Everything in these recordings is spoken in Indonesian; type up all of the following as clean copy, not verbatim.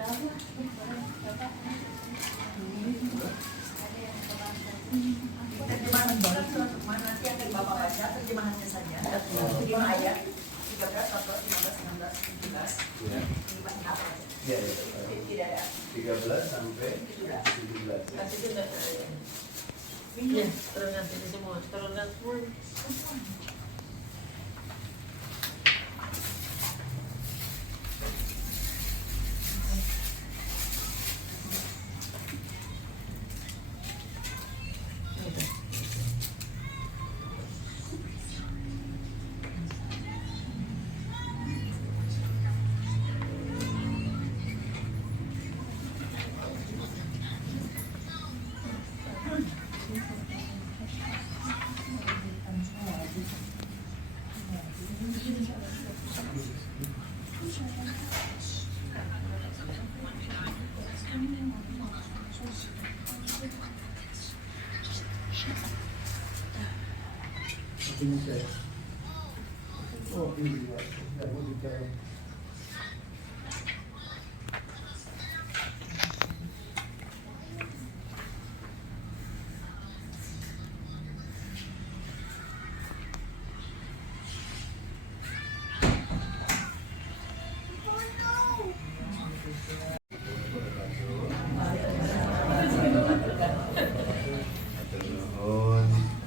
Terjemahan nanti akan Bapak baca terjemahannya saja. 5 ayat 13, 14, 15, 16, 17. Ya, tidak ada. 13 sampai 17. Iya, turunkan ini semua. Turunkan semua. Oh, iya.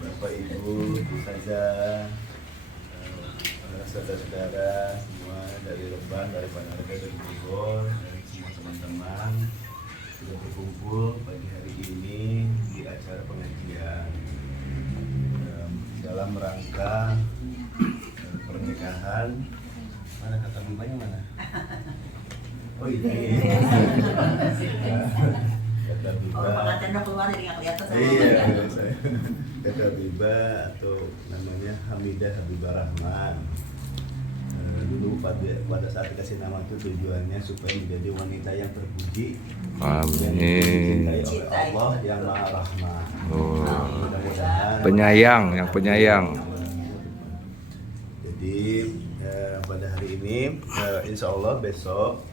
Bapak Ibu, Ustazah, saudara-saudara semua dari Rembang, dari Panarga, dari Bogor, dan semua teman-teman sudah berkumpul pagi hari ini di acara pengajian dalam rangka pernikahan. Mana kata bibanya mana? Oh ini. Kata Biba. Oh, pengantinnya keluar jadi nggak kelihatan saya. Iya, saya. Kata Biba atau namanya Hamidah Habibah Rahman. Dulu pada saat dikasih nama itu tujuannya supaya menjadi wanita yang terpuji, Amin. dicintai oleh Allah yang Maha Rahman. Oh. Mudah-mudahan Penyayang, yang penyayang. Jadi pada hari ini, insya Allah besok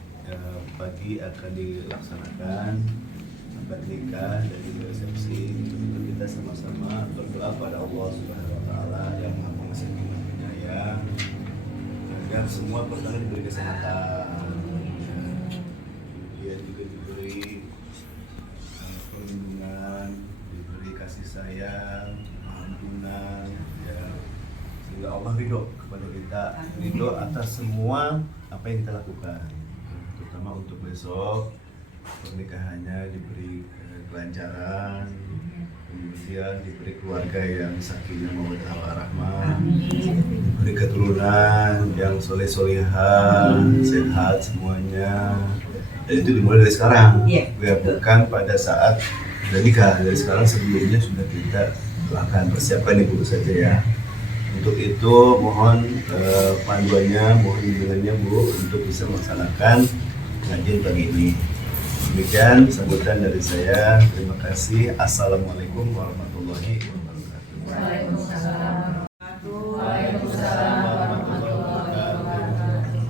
pagi akan dilaksanakan pernikahan dan juga resepsi. Untuk kita sama-sama berdoa pada Allah Subhanahu Wa Taala yang Maha Pengasih Penyayang, agar semua pertanyaan diberi kesehatan, kemudian juga diberi perlindungan, diberi kasih sayang, ampunan, ya, sehingga Allah ridho kepada kita, ridho atas semua apa yang kita lakukan, terutama untuk besok pernikahannya diberi kelancaran, kemudian diberi keluarga yang sakinah mawaddah warahmah, diberi keturunan yang soleh-solehah, sehat semuanya. Dan itu dimulai dari sekarang, ya, bukan pada saat sudah nikah. Dari sekarang sebelumnya sudah kita akan persiapkan ibu saja ya. Untuk itu mohon panduannya, mohon bimbingannya Bu untuk bisa melaksanakan pengajian pagi ini. Demikian sambutan dari saya. Terima kasih. Assalamualaikum warahmatullahi wabarakatuh. Waalaikumsalam.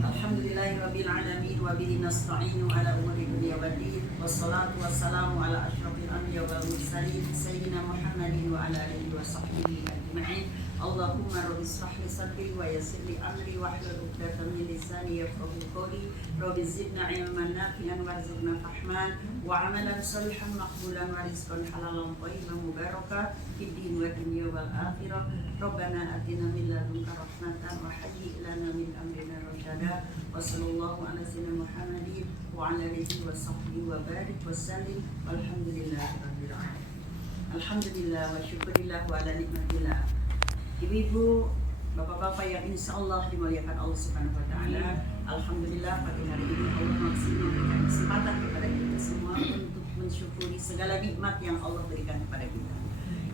Alhamdulillahirabbil alamin wa bihi nasta'inu ala umuri dunya waddin. Wassalatu wassalamu ala asyrofil anbiya wal mursalin sayyidina Muhammadin wa ala alihi wa sahbihi ajma'in. Allahumma rabbi ishrah li sadri wa yassir li amri wahlul 'uqdatam min lisani yafqahu qawli. Rabbi zidna ilman nafi'an warzuqna fahman wa 'amalan shalihan maqbulan wa rizqan halalan thayyiban mubarakan fid din wa dunya wal akhirah. Rabbana atina min ladunka rahmatan wa hayyi' lana min amrina rasyada. Wa sallallahu ala sayyidina Muhammadin wa ala alihi wa sahbihi wa barik wa sallim. Walhamdulillahi rabbil alamin. Alhamdulillah wa syukurillah wa ala nikmatillah. Ibu-ibu, bapak-bapak yang insya Allah dimuliakan Allah Subhanahu Wa Taala, alhamdulillah pada hari ini Allah masih memberikan kesempatan kepada kita semua untuk mensyukuri segala nikmat yang Allah berikan kepada kita.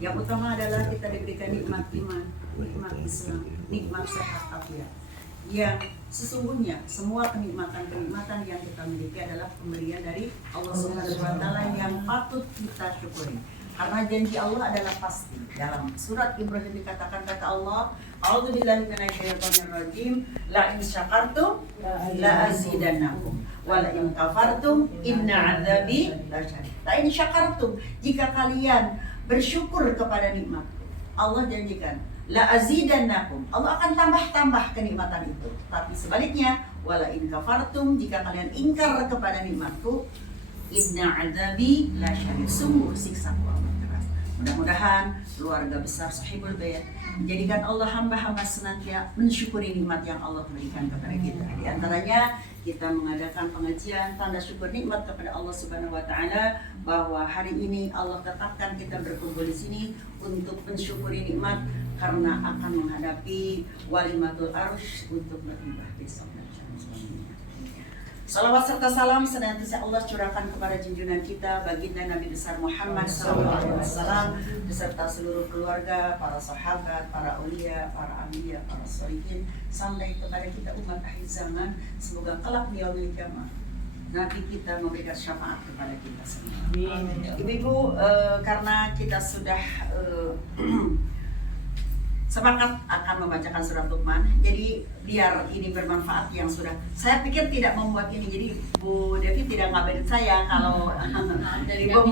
Yang utama adalah kita diberikan nikmat iman, nikmat Islam, nikmat sehat afiat. Yang sesungguhnya semua kenikmatan-kenikmatan yang kita miliki adalah pemberian dari Allah Subhanahu Wa Taala yang patut kita syukuri. Karena janji Allah adalah pasti. Dalam surat Ibrahim dikatakan, kata Allah, A'udzubillahi minasyaitonirrajim, la in syakartum la azidannakum wa la in kafartum inna adzabi lasyadid. La in syakartum, jika kalian bersyukur kepada nikmat, Allah janjikan la azidannakum, Allah akan tambah-tambah kenikmatan itu. Tapi sebaliknya, wala in kafartum, jika kalian ingkar kepada nikmatku, inna adzabi lasyadid, sungguh siksaku amat keras. Mudah-mudahan keluarga besar Sahibul Bait menjadikan Allah hamba-hamba senantiasa mensyukuri nikmat yang Allah berikan kepada kita. Di antaranya kita mengadakan pengajian tanda syukur nikmat kepada Allah Subhanahu wa taala, bahwa hari ini Allah tetapkan kita berkumpul di sini untuk mensyukuri nikmat karena akan menghadapi walimatul arus untuk beribah besok dan sebagainya. Salawat serta salam senantiasa Allah curahkan kepada junjungan kita baginda Nabi besar Muhammad SAW beserta seluruh keluarga, para sahabat, para aulia, para ambiya, para sholihin, sampai kepada kita umat akhir zaman. Semoga kelak di yaumil qiyamah Nabi kita memberikan syafaat kepada kita semua. Ibu-ibu, karena kita sudah sepakat akan membacakan surat Luqman, jadi biar ini bermanfaat yang sudah saya pikir tidak membuat ini, jadi Bu Devi tidak ngabarin saya kalau jadi Bu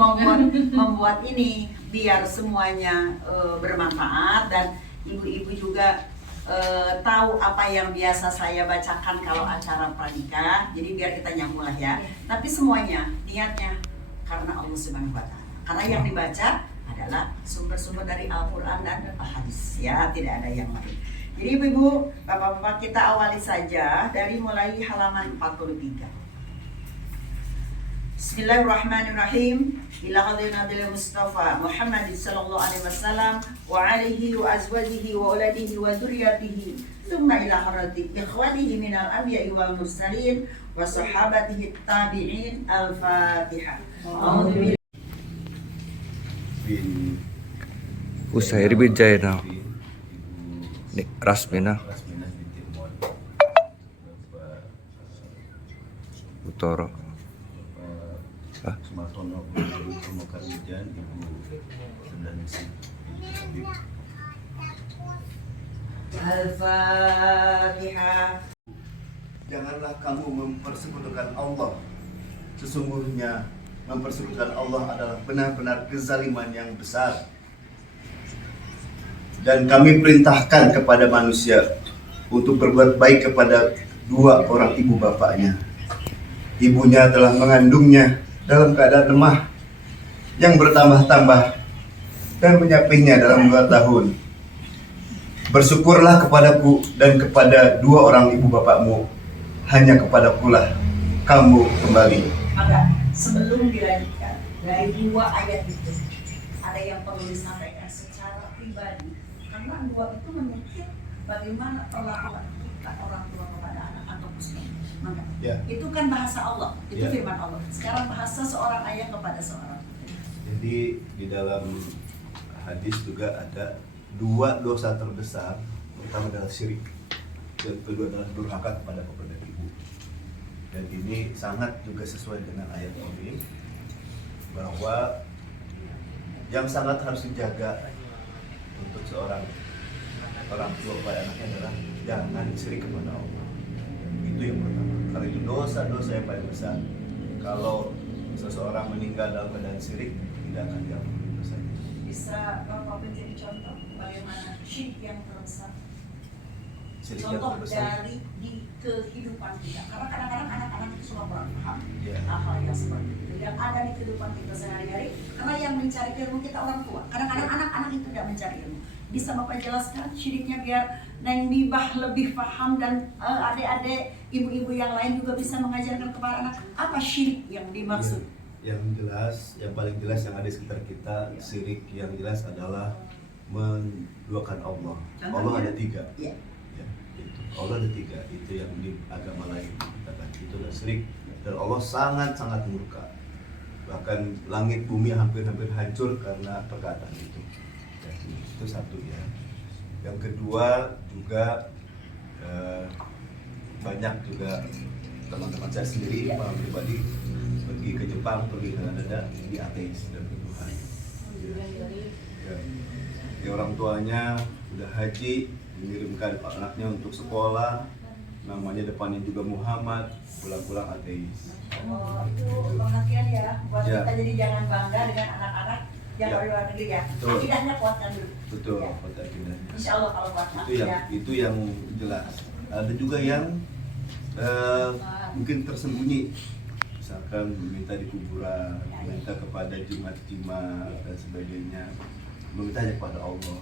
membuat ini biar semuanya bermanfaat dan ibu-ibu juga tahu apa yang biasa saya bacakan kalau acara pranikah, jadi biar kita nyambung lah ya. Tapi semuanya niatnya karena Allah Subhanahu wa taala, karena yang dibaca adalah sumber-sumber dari Al-Quran dan Al-Hadis, ya, tidak ada yang lain. Jadi ibu-ibu, bapak-bapak, kita awali saja dari mulai halaman 43. Bismillahirrahmanirrahim. Ila hadina Nabi Mustafa Muhammad sallallahu alaihi wasallam wa alihi wa azwajihi wa auladihi wa dzurriyyatihi thumma ila harati ikhwanihi minal anbiya'i wal mursalin wa sahabatihi tabi'in. Al-Fatihah. Usai ribijay na ni Rasmina Utoro Sumartono Mukarwijan, Ibu Sedanisi Al-Fatihah. Janganlah kamu mempersekutukan Allah. Sesungguhnya mempersekutukan Allah adalah benar-benar kezaliman yang besar. Dan kami perintahkan kepada manusia untuk berbuat baik kepada dua orang ibu bapaknya. Ibunya telah mengandungnya dalam keadaan lemah yang bertambah-tambah dan menyapihnya dalam 2 tahun. Bersyukurlah kepadaku dan kepada dua orang ibu bapakmu, hanya kepadakulah kamu kembali. Maka sebelum dilanjutkan dari 2 ayat itu, ada yang perlu disampaikan secara pribadi, karena 2 itu menyebut bagaimana perlakuan kita orang tua kepada anak atau muslim. Maka itu kan bahasa Allah, itu firman Allah. Sekarang bahasa seorang ayah kepada seorang. Jadi di dalam hadis juga ada 2 dosa terbesar. Pertama adalah syirik, dan kedua adalah durhaka kepada ibu. Dan ini sangat juga sesuai dengan ayat ini, bahwa yang sangat harus dijaga untuk seorang orang tua kepada anaknya adalah jangan syirik kepada Allah. Itu yang pertama, karena itu dosa-dosa yang paling besar. Kalau seseorang meninggal dalam keadaan syirik, tidak akan diampuni dosanya. Bisa Bapak menjadi contoh bagaimana syirik yang terbesar? Contoh dari di kehidupan kita, karena kadang-kadang anak-anak itu suka kurang paham hal yang seperti itu yang ada di kehidupan kita sehari-hari, karena yang mencari ilmu kita orang tua. Kadang-kadang anak-anak itu tidak mencari ilmu. Bisa Bapak jelaskan syiriknya biar Neng Bibah lebih paham dan adik-adik ibu-ibu yang lain juga bisa mengajarkan kepada anak apa syirik yang dimaksud? Yang jelas, yang paling jelas yang ada di sekitar kita, syirik yang jelas adalah menduakan Allah. Contohnya? Allah ada 3. Gitu. Allah ada 3, itu yang di agama lain dikatakan itulah syirik, dan Allah sangat-sangat murka. Bahkan langit bumi hampir-hampir hancur karena perkataan itu. Itu satu ya. Yang kedua juga banyak juga teman-teman saya sendiri, orang pribadi pergi ke Jepang, pergi ke Kanada, ini ateis dan Tuhan. Ya, orang tuanya udah haji, mengirimkan anaknya untuk sekolah, namanya depannya juga Muhammad, pulang-pulang ateis. Itu perhatian ya, buat Ya. kita jadi jangan bangga dengan anak-anak yang Ya. dari luar negeri ya. Betul. Akidahnya kuatkan dulu. Betul, Ya. kota akidahnya. Insya Allah kalau kuat Itu yang jelas. Ada juga yang mungkin tersembunyi, misalkan meminta di kuburan, meminta kepada jimat-jimat dan sebagainya, meminta hanya kepada Allah.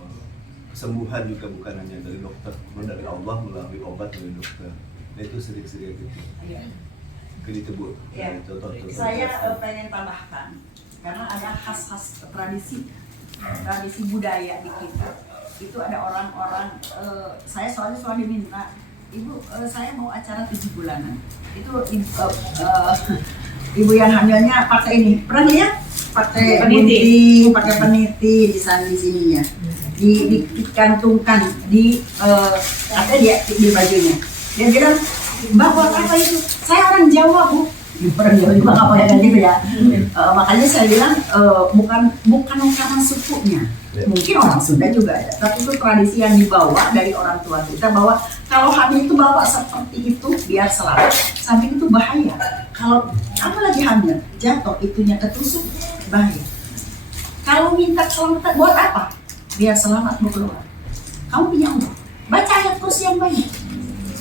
Kesembuhan juga bukan hanya dari dokter, namun dari Allah melalui obat dari dokter. Nah, itu sering-sering gitu. Iya. Mungkin itu Bu, Ya. contoh-contoh. Saya pengen tambahkan karena ada khas-khas tradisi budaya di kita. Itu ada orang-orang, saya soalnya suami minta, Ibu, saya mau acara 7 bulanan. Itu ibu yang hamilnya pakai ini, pernah lihat? Pakai peniti, pakai peniti di sana di sininya, digantungkan di ada di bajunya. Dia bilang, Mbak buat apa itu? Saya orang Jawa Bu. Orang Jawa juga nggak pakai gitu ya. Makanya saya bilang bukan karena sukunya. Mungkin orang Sunda juga ada, tapi itu tradisi yang dibawa dari orang tua kita bahwa kalau hamil itu bawa seperti itu biar selamat. Samping itu bahaya. Kalau kamu lagi hamil, jatuh itunya ketusuk, bahaya. Kalau minta keselamatan buat apa? Biar selamat mau keluar. Kamu punya Allah. Baca ayat kursi yang banyak.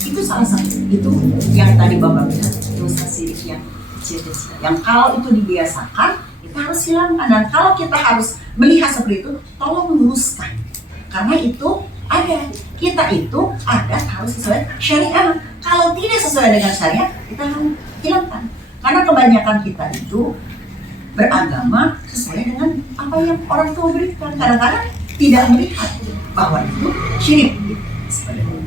Itu salah satu. Itu yang tadi Bapak bilang, dosa sirik yang kecil-kecil. Yang kalau itu dibiasakan, kita harus hilangkan. Dan kalau kita harus melihat seperti itu, tolong luruskan. Karena itu ada. Kita itu adat harus sesuai syariah. Kalau tidak sesuai dengan syariah, kita harus hilangkan. Karena kebanyakan kita itu beragama sesuai dengan apa yang orang tua berikan. Kadang-kadang tidak melihat bahwa itu syirik. Seperti itu.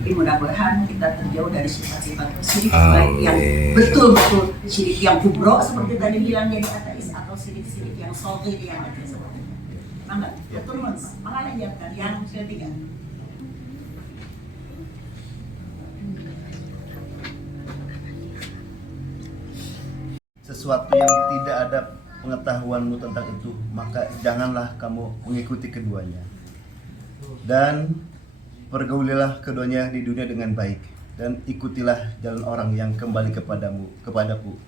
Jadi mudah-mudahan kita terjauh dari sifat-sifat syirik baik yang betul-betul syirik yang kubro seperti tadi bilang jadi ateis atau syirik-syirik yang shogir yang ada seperti itu. Mangga, betul Mas. Malah lanjutkan yang ketiga. Sesuatu yang tidak ada pengetahuanmu tentang itu, maka janganlah kamu mengikuti keduanya. Dan pergaulilah keduanya di dunia dengan baik, dan ikutilah jalan orang yang kembali kepadaku.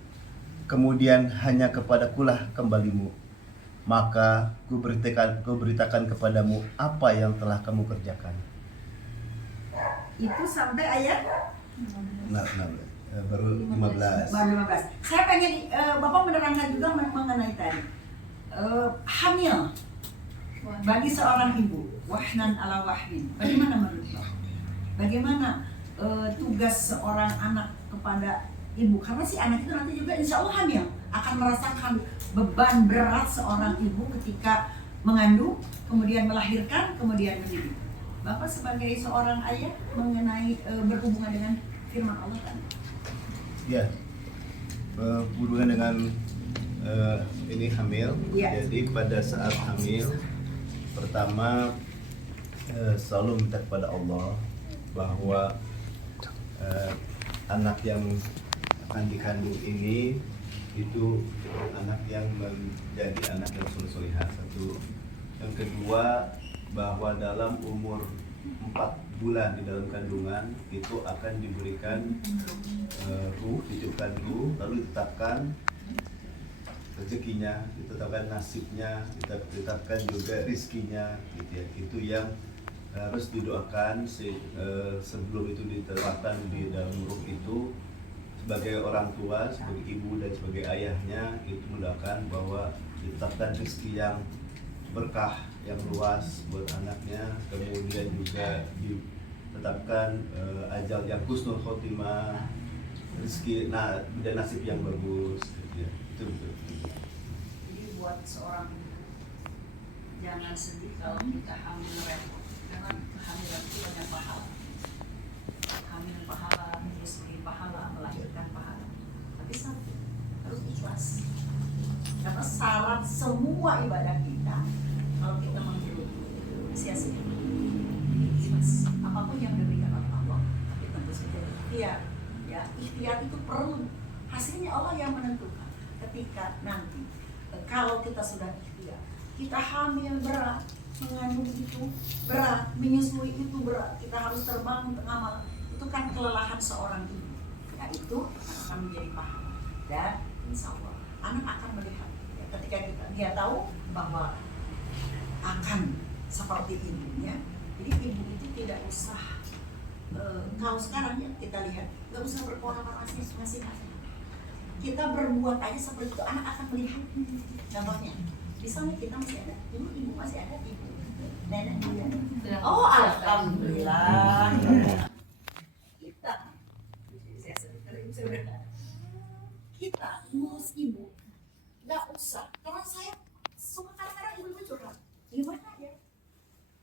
Kemudian hanya kepadakulah kembalimu. Maka kuberitakan kepadamu apa yang telah kamu kerjakan. Itu sampai ayat Baru 15. Baru 15. Saya pengen Bapak menerangkan juga mengenai tadi hamil bagi seorang ibu, wahnan ala wahnin. Bagaimana menurut Bapak? Bagaimana tugas seorang anak kepada ibu? Karena si anak itu nanti juga insya Allah hamil akan merasakan beban berat seorang ibu ketika mengandung, kemudian melahirkan, kemudian mendidik. Bapak sebagai seorang ayah mengenai berhubungan dengan firman Allah kan? Ya, berhubungan dengan ini hamil. Ya. Jadi pada saat hamil, pertama selalu minta kepada Allah bahwa anak yang akan dikandung ini itu anak yang menjadi anak yang soleh-solehah. Satu. Yang kedua, bahwa dalam umur 4 bulan di dalam kandungan itu akan diberikan ditiupkan ruh, lalu ditetapkan rezekinya, ditetapkan nasibnya, ditetapkan juga rizkinya, gitu ya. Itu yang harus didoakan sebelum itu ditetapkan di dalam ruh itu. Sebagai orang tua, sebagai ibu dan sebagai ayahnya, itu mendoakan bahwa ditetapkan rezeki yang berkah, yang luas buat anaknya, kemudian juga ditetapkan ajal yang husnul khotimah, rezeki dan nasib yang bagus, gitu ya. Itu betul. Jadi buat seorang jangan sedih kalau kita hamil repot, karena kehamilan itu banyak pahala. Hamil pahala, menyusui pahala, melahirkan pahala. Tapi satu, harus ikhlas. Karena syarat semua ibadah kita, kalau kita menghirup sia-sia. Ikhlas. Apapun yang diberikan oleh Allah, tapi tentu saja ikhtiar. Ya, ikhtiar itu perlu. Hasilnya Allah yang menentukan. Ketika nanti kalau kita sudah ikhtiar, Kita hamil berat, mengandung itu berat, menyusui itu berat. Kita harus terbangun tengah malam. Itu kan kelelahan seorang ibu. Ya itu akan menjadi paham. Dan insya Allah anak akan melihat. Ya, ketika dia tahu bahwa akan seperti ibunya, jadi ibu itu tidak usah kalau sekarang ya kita lihat nggak usah berpengalaman masing-masing. Kita berbuat aja seperti itu, anak akan melihat. Contohnya, misalnya kita masih ada, ibu masih ada, ibu, nenek ada. Oh alhamdulillah. Kita ngurus ibu, nggak usah. Karena saya suka kadang-kadang ibu curhat, gimana ya?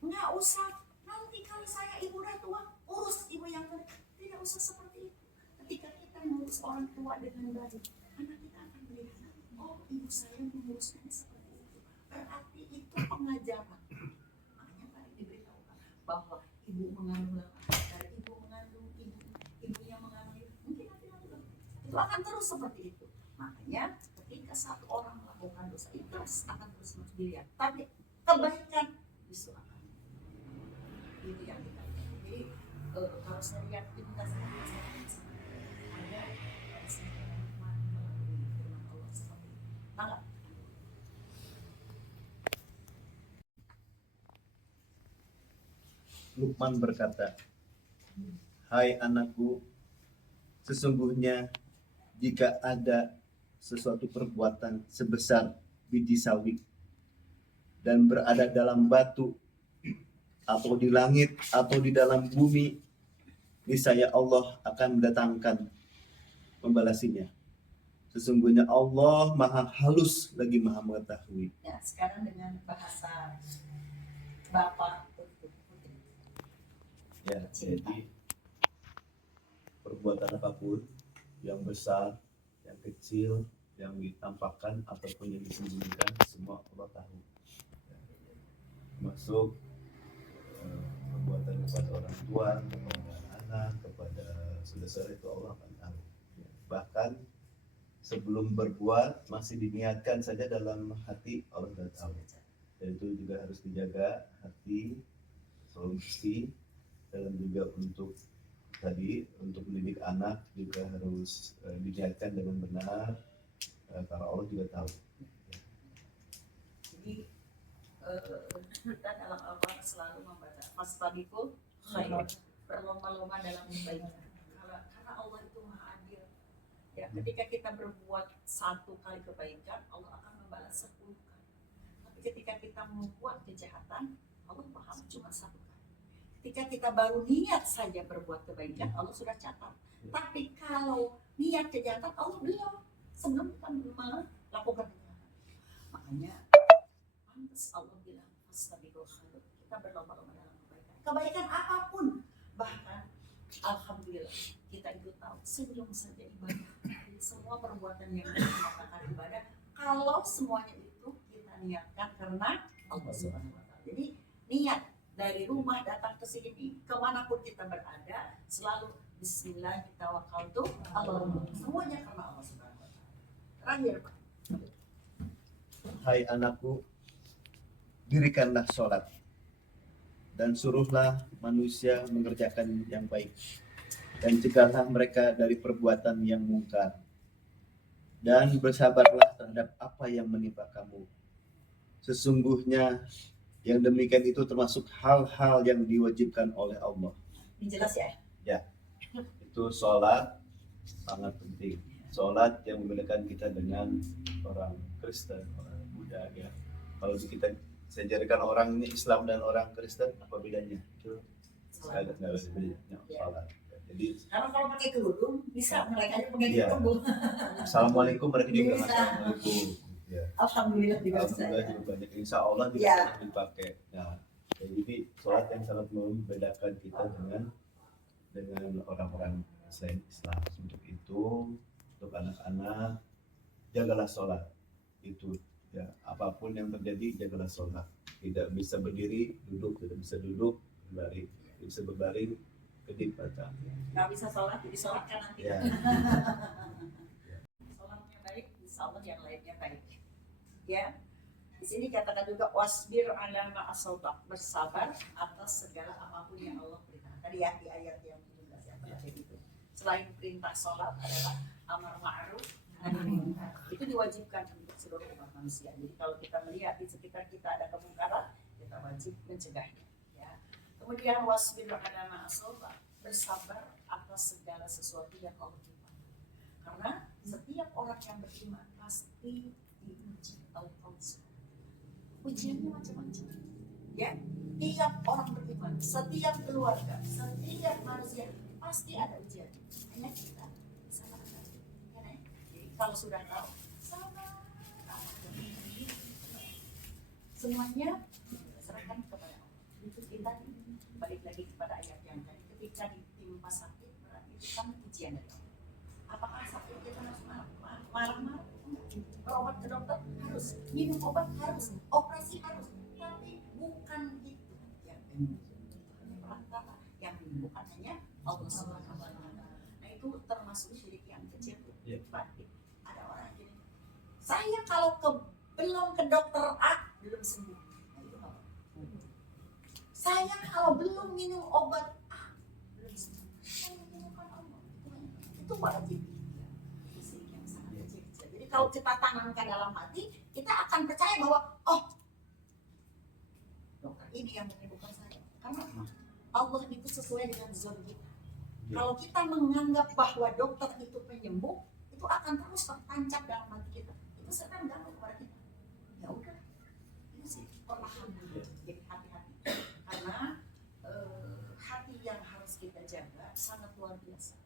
Nggak usah. Nanti kalau saya ibu udah tua, urus ibu yang baik. Tidak usah seperti itu. Ketika kita mengurus orang tua dengan baik, anak kita akan melihat, oh ibu saya mengurusnya seperti itu. Berarti itu pengajaran. Makanya tadi diberitahukan bahwa ibu mengandung dari ibu mengandung ibunya mengandung, mungkin nanti itu akan terus seperti itu. Makanya ketika satu orang melakukan dosa itu akan terus dilihat. Tapi kebaikan justru akan itu yang kita lihat. Jadi kalau saya lihat itu ada Allah Luqman berkata, "Hai anakku, sesungguhnya jika ada sesuatu perbuatan sebesar biji sawi dan berada dalam batu atau di langit atau di dalam bumi, niscaya Allah akan mendatangkan membalasinya. Sesungguhnya Allah maha halus lagi maha mengetahui." Ya, sekarang dengan bahasa Bapak Putri. Ya, jadi perbuatan apapun yang besar, yang kecil, yang ditampakkan ataupun yang disembunyikan, semua Allah tahu. Masuk perbuatan kepada orang tua, kepada anak, kepada saudara itu Allah akan tahu. Bahkan sebelum berbuat masih diniatkan saja dalam hati, Allah sudah tahu. Dan itu juga harus dijaga hati, selalu bersih. Dan juga untuk mendidik anak juga harus diniatkan dengan benar, karena Allah juga tahu. Jadi kita dalam Al-Quran selalu membaca fastabiqul khairat, berlomba-lomba dalam kebaikan. Karena Allah itu maha adil. Ya, ketika kita berbuat satu kali kebaikan, Allah akan membalas 10 kali. Tapi ketika kita membuat kejahatan, Allah paham cuma 1 kali. Ketika kita baru niat saja berbuat kebaikan, Allah sudah catat. Tapi kalau niat kejahatan, Allah belum. Sebelum kita melakukan kejahatan. Makanya pantas Allah bilang fastabiqul khairat, kita berlomba-lomba dalam kebaikan. Kebaikan apapun. Bahkan alhamdulillah kita itu tahu sebelum saja ibadah. Semua perbuatan yang kita melakukan ibadah, kalau semuanya itu kita niatkan karena Allah Subhanahu wa taala. Jadi niat dari rumah datang ke sini, kemanapun kita berada, selalu Bismillah tawakkaltu Allah. Semuanya karena Allah Subhanahu wa taala. Terakhir, Pak. Hai anakku, dirikanlah sholat dan suruhlah manusia mengerjakan yang baik, dan cegahlah mereka dari perbuatan yang mungkar, dan bersabarlah terhadap apa yang menimpa kamu. Sesungguhnya yang demikian itu termasuk hal-hal yang diwajibkan oleh Allah. Ini jelas ya? Ya, itu sholat sangat penting. Sholat yang membedakan kita dengan orang Kristen, orang Buddha. Ya. Kalau kita sejarahkan orang ini Islam dan orang Kristen, apa bedanya? Itu nggak ada bedanya. Sholat. Jadi, karena kalau pakai kerudung bisa mereka aja pakai kerudung. Assalamualaikum, mereka juga assalamualaikum. Ya. Alhamdulillah juga juga banyak, insya Allah juga sangat dipakai. Nah, jadi sholat yang sangat membedakan kita dengan orang-orang selain Islam. Untuk itu, untuk anak-anak, jagalah sholat. Itu ya, apapun yang terjadi, jagalah sholat. Tidak bisa berdiri, duduk, tidak bisa duduk, berbaring, tidak bisa berbaring, kedip baca. Nggak bisa sholat, disolatkan nanti. Ya. Sholatnya baik, insya Allah yang lainnya baik. Ya, Di sini katakan juga wasbir ala ma asabak, bersabar atas segala apapun yang Allah berikan. Tadi ya di ayat yang 17 ya, kayak gitu. Selain perintah sholat adalah amar ma'ruf nahi munkar. Itu diwajibkan untuk seluruh umat manusia. Jadi kalau kita melihat di sekitar kita ada kemungkaran, kita wajib mencegahnya. Ya. Kemudian wasbir ala ma asabak, bersabar atas segala sesuatu yang Allah ciptakan. Karena setiap orang yang beriman pasti diuji oleh Allah. Ujiannya macam-macam. Ya, tiap orang beriman, setiap keluarga, setiap manusia pasti ada ujian. Hanya kita sabar. Ya, jadi kalau sudah tahu, sabar. Semuanya serahkan kepada Allah. Itu kita balik lagi kepada ayat yang tadi. Ketika ditimpa sakit, berarti itu kan ujian dari Allah. Apakah sakit kita harus marah-marah? Berobat ke dokter harus, minum obat harus, operasi harus, tapi bukan itu yang perantara yang bukan hanya Allah Subhanahu wa Ta'ala. Nah itu termasuk syirik yang kecil tuh. Ada orang gini, saya kalau belum ke dokter A belum sembuh. Nah itu apa? Saya kalau belum minum obat A belum sembuh. Itu wajib. Jadi kalau kita tanamkan dalam hati, kita akan percaya bahwa dokter ini yang menyembuhkan saya. Karena Allah itu sesuai dengan zon kita. Kalau kita menganggap bahwa dokter itu penyembuh, itu akan terus tertancap dalam hati kita. Itu sedang ganggu kepada kita. Ya udah, itu sih perlahan. Jadi hati-hati. Karena hati yang harus kita jaga sangat luar biasa.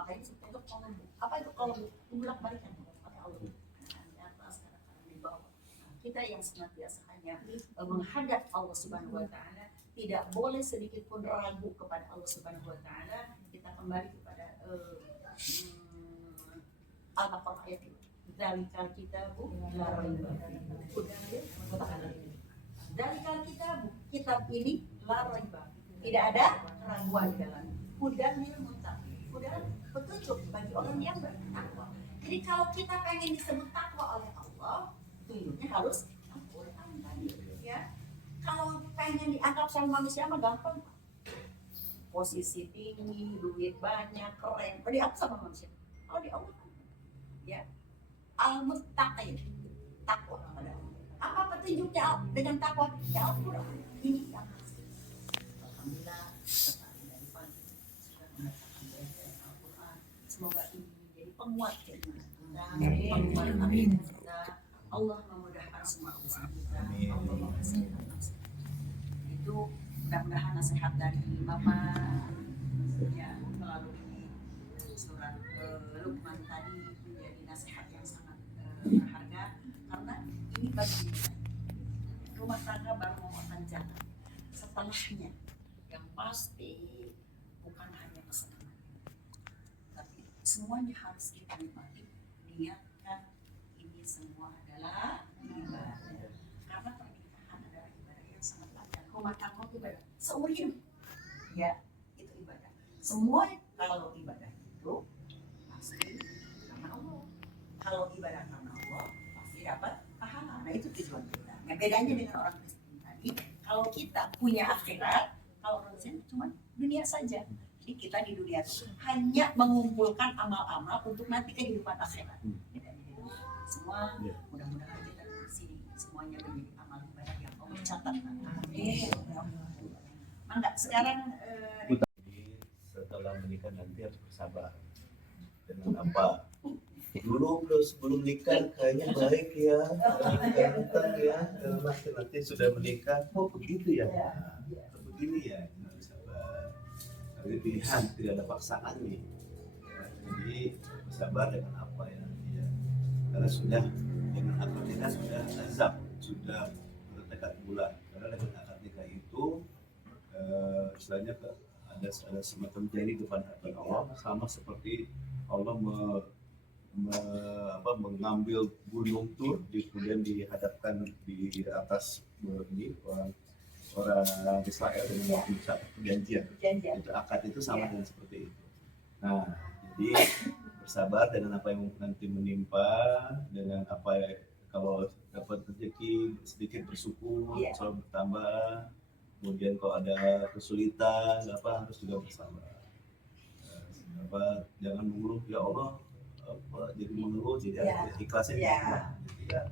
Makanya itu kolombo. Apa itu kolombo? Bolak-balikan oleh Allah. Di atas, kadang-kadang di bawah. Nah, kita yang senantiasa hanya menghadap Allah Subhanahu wa Ta'ala, tidak boleh sedikit pun ragu kepada Allah Subhanahu wa Ta'ala. Kita kembali kepada Al-Baqarah ayat 2. Dzalikal kitabu la raiba fihi. Dzalikal kitabu, kitab ini la raiba. Tidak ada keraguan di dalamnya. Hudan lil muttaqin. Hudan petunjuk bagi orang yang bertakwa. Jadi kalau kita pengen disebut takwa oleh Allah, tunjuknya harus Al-Quran tadi, ya. Kalau pengen dianggap sama manusia mah gampang. Posisi tinggi, duit banyak, keren, dianggap sama manusia. Kalau di Allah kan, ya. Al-Muttaqin, takwa kepada Allah. Apa petunjuknya dengan takwa? Ya Al-Quran. Ini yang harus kita. Alhamdulillah, sekali dari pagi sudah mengatakan Al-Quran. Semoga ini menjadi penguat keimanan kita, penguat amin kita. Allah memudahkan semua urusan kita. Allah mempersiapkan nasihat. Itu mudah-mudahan nasihat dari Bapak ya melalui surat Luqman tadi menjadi nasihat yang sangat berharga, karena ini bagi kita. Rumah tangga baru mau akan jalan. Setelahnya yang pasti bukan hanya kesenangan, tapi semuanya harus kita nikmati. Niatkan ini semua adalah ibadah, karena pernikahan adalah ibadah yang sangat panjang. Rumah tangga ibadah seumur hidup, ya itu ibadah. Semua kalau ibadah itu pasti karena Allah. Kalau ibadah karena Allah pasti dapat pahala. Nah itu tujuan kita. Nah, bedanya dengan orang Kristen tadi, kalau kita punya akhirat, kalau orang Kristen cuma dunia saja. Jadi kita di dunia itu hanya mengumpulkan amal-amal untuk nanti kehidupan akhirat. Semua mudah-mudahan kita di sini semuanya menjadi amal ibadah yang Allah catat. Mangga sekarang setelah menikah nanti harus bersabar. Dengan apa? Dulu sebelum nikah kayaknya baik ya, ganteng ya, nanti sudah menikah, begitu ya, begini ya, harus sabar. Tapi pilihan tidak ada paksaan nih. Jadi bersabar dengan apa ya, karena sudah dengan akad nikah sudah azab, sudah bertekad bulat. Karena dengan akad nikah itu istilahnya ada semacam janji depan hadapan Allah, sama seperti Allah mengambil gunung Tur, kemudian dihadapkan di atas ini orang Israel dengan perjanjian. Itu akad itu sama dengan seperti itu. Nah, jadi bersabar dengan apa yang nanti menimpa, dengan kalau dapat rezeki sedikit bersyukur, Iya. selalu bertambah. Kemudian kalau ada kesulitan harus juga bersabar. Jangan mengeluh, ya Allah jadi mengeluh, jadi Iya. ikhlasin Iya. gitu ya.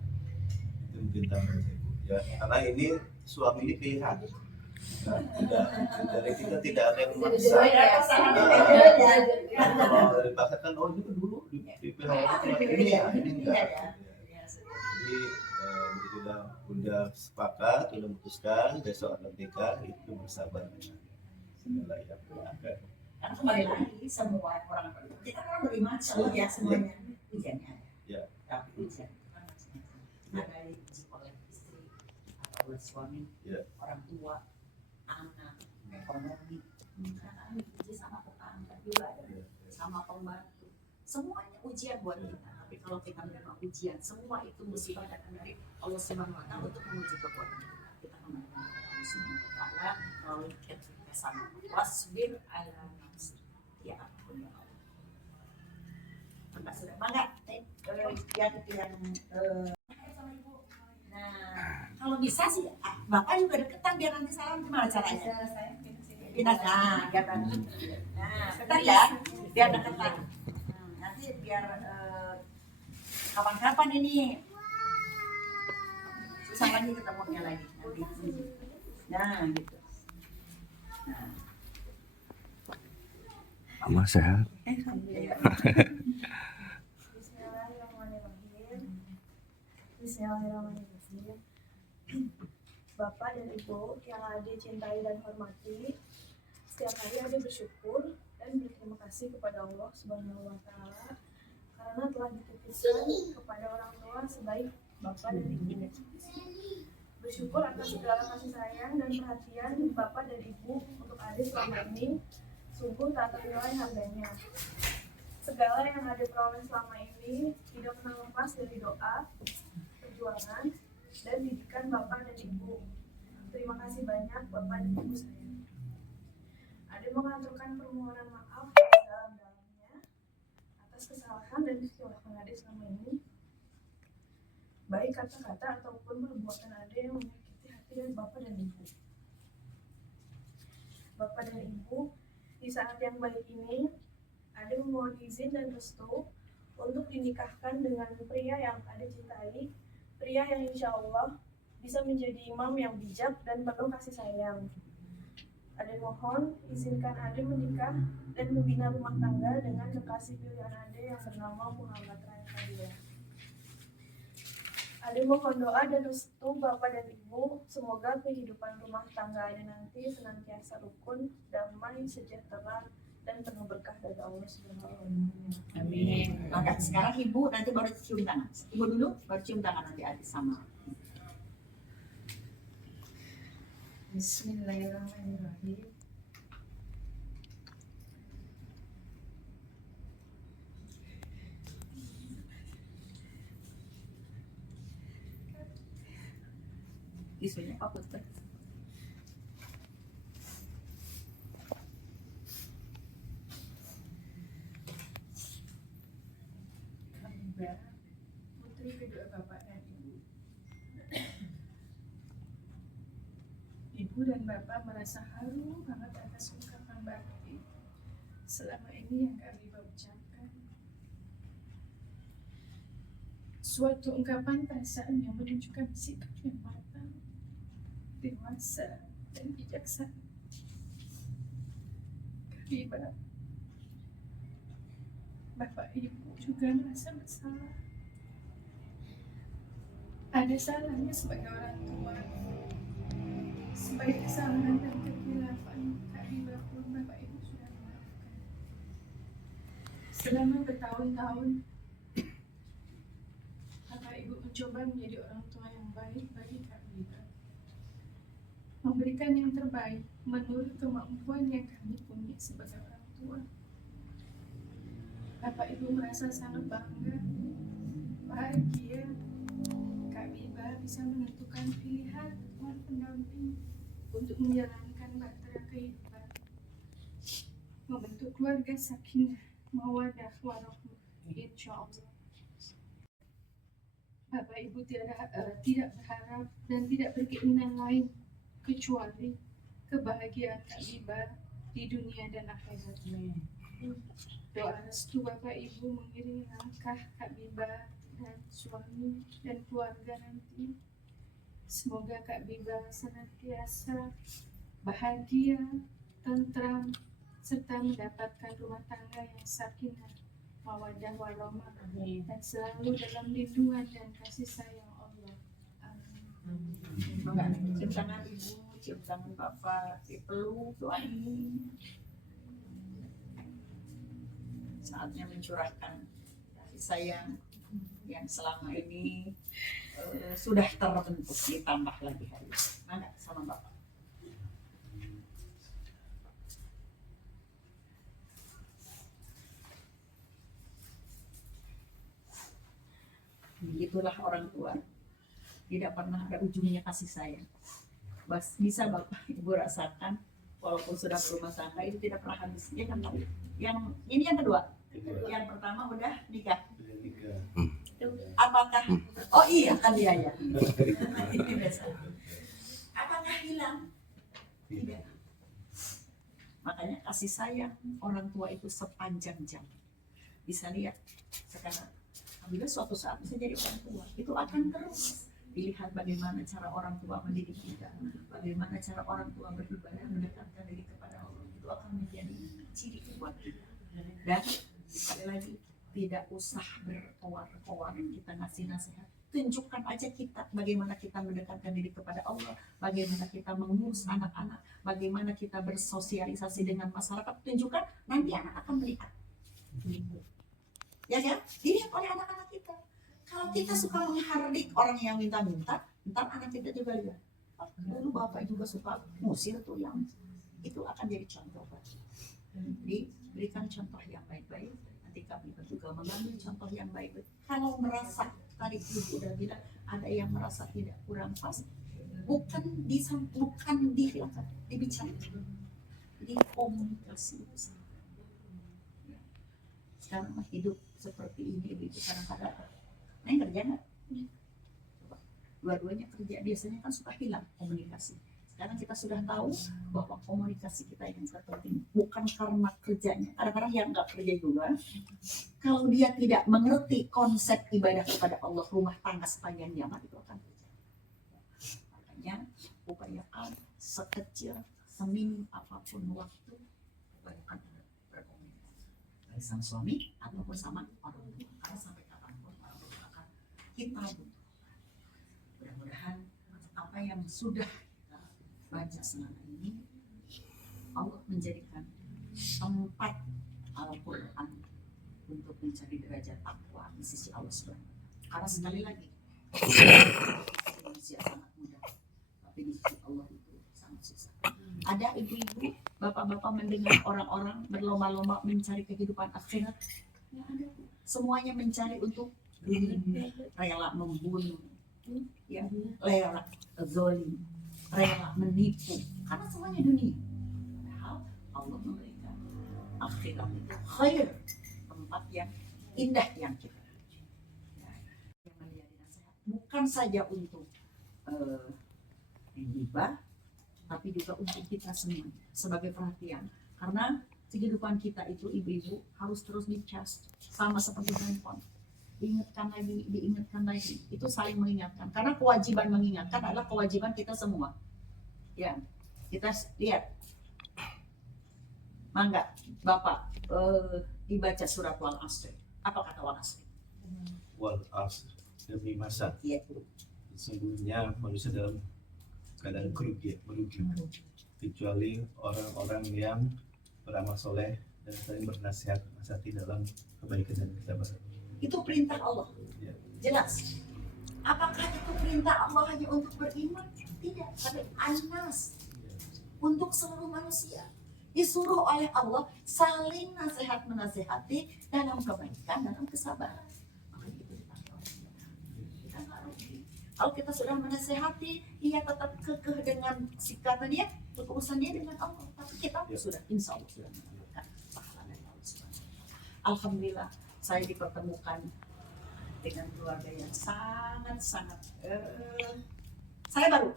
Itu mungkin tambahan saya, Bu. Ya, karena ini suami ini pilihan. Nah, dari kita tidak ada yang memaksa. Kalau dipaksakan, oh itu dulu di pihak ini ya, ini enggak. Jadi begitu udah sepakat, udah memutuskan besok akan nikah, itu bersabar dengan segala yang berlaku. Karena kembali lagi semua orang kita kan beriman Allah ya semuanya ujiannya Ya. tapi ujian itu kan macam-macam ada yang diuji oleh istri atau oleh suami, orang tua, anak, ekonomi, karena diuji sama tetangga juga ada, sama pembantu, semuanya ujian buat kita. Tapi kalau kita menerima ujian, semua itu musibah datang dari Allah Subhanahu Wa Taala untuk menguji kekuatan kita kembali kepada Allah Subhanahu Wa Taala melalui ketegasan wasbir ala nafsi ya ampun ya Allah. Maka sudah mangga yang nah kalau bisa sih Bapak juga deketan biar nanti salam gimana caranya? Pindah nah biar nanti bentar ya biar deketan nanti biar kapan-kapan ini susah lagi ketemunya lagi nanti nah gitu. Mama sehat. Bismillahirrahmanirrahim. Bapak dan Ibu yang Ade cintai dan hormati, setiap hari Ade bersyukur dan berterima kasih kepada Allah Subhanahu Wa Taala karena telah dititipkan kepada orang tua sebaik Bapak dan Ibu. Bersyukur atas segala kasih sayang dan perhatian Bapak dan Ibu untuk Ade selama ini, sungguh tak ternilai harganya. Segala yang Ade peroleh selama ini tidak pernah lepas dari doa, perjuangan, dan didikan Bapak dan Ibu. Terima kasih banyak Bapak dan Ibu saya. Ade mengaturkan permohonan maaf dalam-dalamnya atas kesalahan dan kesalahan Ade selama ini, baik kata-kata ataupun perbuatan Ade yang menyakiti hati dari Bapak dan Ibu. Bapak dan Ibu, di saat yang baik ini, Ade memohon izin dan restu untuk dinikahkan dengan pria yang Ade cintai, pria yang insya Allah bisa menjadi imam yang bijak dan penuh kasih sayang. Ade mohon izinkan Ade menikah dan membina rumah tangga dengan kekasih pilihan Ade yang bernama Muhammad Raya Fadilah. Ade mohon doa dan restu Bapak dan Ibu, semoga kehidupan rumah tangga Ade nanti senantiasa rukun, damai, sejahtera, dan penuh berkah dari Allah Subhanahu Wa Taala. Amin. Maka sekarang Ibu nanti baru cium tangan. Ibu dulu baru cium tangan nanti adik sama. Bismillahirrahmanirrahim. Isunya apa tuh? Putri kedua Bapak dan Ibu. Ibu dan Bapak merasa haru banget atas ungkapan bakti selama ini yang kami ucapkan. Suatu ungkapan perasaan yang menunjukkan sikap yang matang, dewasa, dan bijaksana. Karena Bapak Ibu juga merasa bersalah. Ada salahnya sebagai orang tua. Sebagai kesalahan dan kekilafan Kak pun Bapak Ibu sudah memaafkan. Selama bertahun-tahun, Bapak Ibu mencoba menjadi orang tua yang baik bagi Kak Biba, memberikan yang terbaik menurut kemampuan yang kami punya sebagai orang tua. Bapak Ibu merasa sangat bangga, bahagia Kak Biba bisa menentukan pilihan teman pendamping untuk menjalankan bahtera kehidupan, membentuk keluarga sakinah, mawaddah warahmah, insya Allah. Bapak Ibu tidak berharap dan tidak berkeinginan lain kecuali kebahagiaan Kak Biba di dunia dan akhirat. Doa restu Bapak Ibu mengiringi langkah Kak Biba dan suami dan keluarga nanti. Semoga Kak Biba senantiasa bahagia, tentram, serta mendapatkan rumah tangga yang sakinah, mawaddah warahmah, dan selalu dalam lindungan dan kasih sayang Allah. Amin. Cium tangan ibu, cium tangan bapak, dipeluk, doain. Saatnya mencurahkan kasih sayang yang selama ini sudah terbentuk, ditambah lagi hari ini. Mana sama bapak? Itulah orang tua, tidak pernah ada ujungnya kasih sayang. Bisa bapak ibu rasakan, walaupun sudah berumah tangga itu tidak pernah habis. Ya kan, yang ini yang kedua, yang pertama udah nikah. Apakah? Oh iya kan dia ya. Apakah hilang? Tidak. Makanya kasih sayang orang tua itu sepanjang jam. Bisa lihat sekarang. Bila suatu saat bisa jadi orang tua, itu akan terus dilihat bagaimana cara orang tua mendidik kita, bagaimana cara orang tua beribadah mendekatkan diri kepada Allah. Itu akan menjadi ciri buat kita. Dan sekali lagi, tidak usah berkoar-koar kita ngasih nasihat. Tunjukkan aja kita bagaimana kita mendekatkan diri kepada Allah, bagaimana kita mengurus anak-anak, bagaimana kita bersosialisasi dengan masyarakat. Tunjukkan, nanti anak akan melihat. Ya kan? Dilihat oleh anak-anak kita. Kalau kita suka menghardik orang yang minta-minta, ntar anak kita juga lihat. Oh, dulu bapak juga suka musir tuh yang itu akan jadi contoh. Jadi berikan contoh yang baik-baik. Nanti kami juga mengambil contoh yang baik-baik. Kalau merasa tadi ibu udah bilang ada yang merasa tidak kurang pas, bukan dihilangkan, dibicarakan, dikomunikasi. Sekarang hidup seperti ini itu kadang-kadang neng kerja nggak? Dua-duanya kerja, biasanya kan suka hilang komunikasi. Sekarang kita sudah tahu bahwa komunikasi kita yang terpenting bukan karena kerjanya. Kadang-kadang yang nggak kerja juga, kalau dia tidak mengerti konsep ibadah kepada Allah, rumah tangga sepanjang zaman itu akan kerja. Makanya upayakan sekecil, seminim apapun waktu, upayakan berkomunikasi sama suami ataupun sama orang tua. Karena sampai kapanpun orang tua akan kita butuh. Mudah-mudahan apa yang sudah kita baca selama ini Allah menjadikan tempat Al-Quran untuk mencari derajat takwa di sisi Allah SWT. Karena sekali lagi manusia sangat mudah, tapi di sisi Allah itu sangat susah. Ada ibu-ibu, bapak-bapak mendengar orang-orang berlomba-lomba mencari kehidupan akhirat. Ya ada. Semuanya mencari untuk dunia, rela membunuh, ya, rela zalim, rela menipu, karena semuanya dunia. Padahal Allah memberikan akhirat itu khair, tempat yang indah yang kita tuju. Ya, yang menjadi nasihat bukan saja untuk hibah, tapi juga untuk kita semua sebagai perhatian. Karena kehidupan kita itu ibu-ibu harus terus dicas, sama seperti handphone. Diingatkan lagi. Itu saling mengingatkan. Karena kewajiban mengingatkan adalah kewajiban kita semua. Ya, kita lihat. Mangga, Bapak, dibaca surat Wal Asr. Apa kata Wal Asr? Wal Asr, demi masa. Iya. Sesungguhnya manusia dalam keadaan merugi, kecuali orang-orang yang beramal soleh dan saling bernasihat nasihati dalam kebaikan dan kesabaran. Itu perintah Allah. Ya. Jelas. Apakah itu perintah Allah hanya untuk beriman? Tidak, tapi anas untuk seluruh manusia. Disuruh oleh Allah saling nasihat menasihati dalam kebaikan, dalam kesabaran. Makanya itu dipakai oleh kita nggak rugi. Kalau kita sudah menasihati, ia tetap kekeh dengan sikapnya dia, urusannya dengan Allah. Tapi kita sudah, insya Allah sudah mendapatkan pahala dari Allah SWT. Alhamdulillah, saya dipertemukan dengan keluarga yang sangat-sangat saya baru